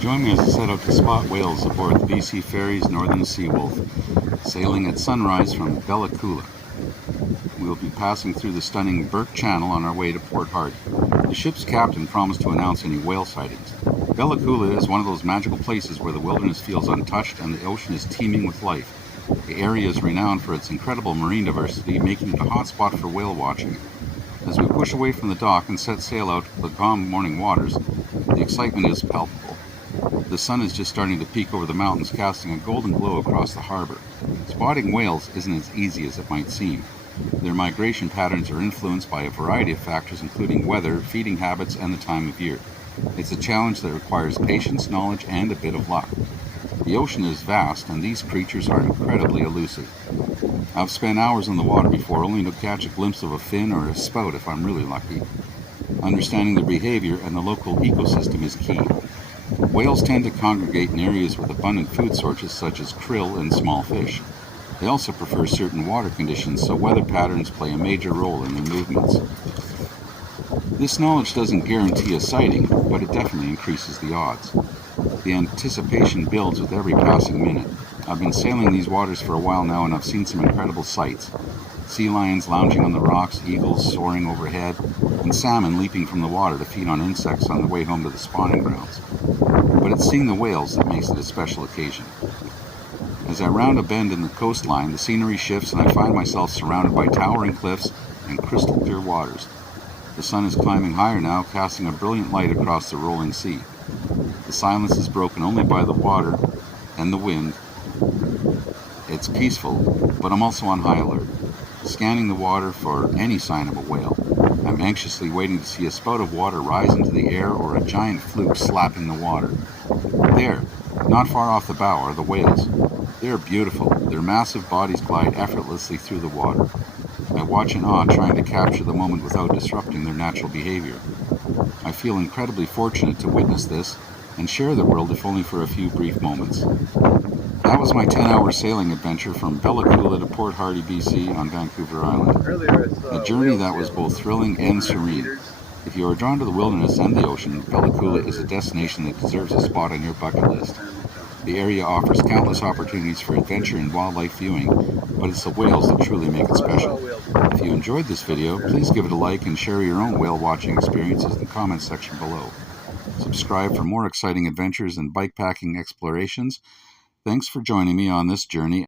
Join me as I set out to spot whales aboard the BC Ferries Northern Seawolf, sailing at sunrise from Bella Coola. We will be passing through the stunning Burke Channel on our way to Port Hardy. The ship's captain promised to announce any whale sightings. Bella Coola is one of those magical places where the wilderness feels untouched and the ocean is teeming with life. The area is renowned for its incredible marine diversity, making it a hotspot for whale watching. As we push away from the dock and set sail out to the calm morning waters, the excitement is palpable. The sun is just starting to peek over the mountains, casting a golden glow across the harbor. Spotting whales isn't as easy as it might seem. Their migration patterns are influenced by a variety of factors, including weather, feeding habits, and the time of year. It's a challenge that requires patience, knowledge, and a bit of luck. The ocean is vast, and these creatures are incredibly elusive. I've spent hours in the water before, only to catch a glimpse of a fin or a spout if I'm really lucky. Understanding their behavior and the local ecosystem is key. Whales tend to congregate in areas with abundant food sources such as krill and small fish. They also prefer certain water conditions, so weather patterns play a major role in their movements. This knowledge doesn't guarantee a sighting, but it definitely increases the odds. The anticipation builds with every passing minute. I've been sailing these waters for a while now, and I've seen some incredible sights. Sea lions lounging on the rocks, eagles soaring overhead, and salmon leaping from the water to feed on insects on the way home to the spawning grounds. But it's seeing the whales that makes it a special occasion. As I round a bend in the coastline, the scenery shifts and I find myself surrounded by towering cliffs and crystal clear waters. The sun is climbing higher now, casting a brilliant light across the rolling sea. The silence is broken only by the water and the wind. It's peaceful, but I'm also on high alert, scanning the water for any sign of a whale. I'm anxiously waiting to see a spout of water rise into the air or a giant fluke slapping the water. There, not far off the bow, are the whales. They are beautiful. Their massive bodies glide effortlessly through the water. I watch in awe, trying to capture the moment without disrupting their natural behavior. I feel incredibly fortunate to witness this and share the world, if only for a few brief moments. That was my 10-hour sailing adventure from Bella Coola to Port Hardy, BC on Vancouver Island. A journey that was both thrilling and serene. If you are drawn to the wilderness and the ocean, Bella Coola is a destination that deserves a spot on your bucket list. The area offers countless opportunities for adventure and wildlife viewing, but it's the whales that truly make it special. If you enjoyed this video, please give it a like and share your own whale watching experiences in the comments section below. Subscribe for more exciting adventures and bikepacking explorations. Thanks for joining me on this journey.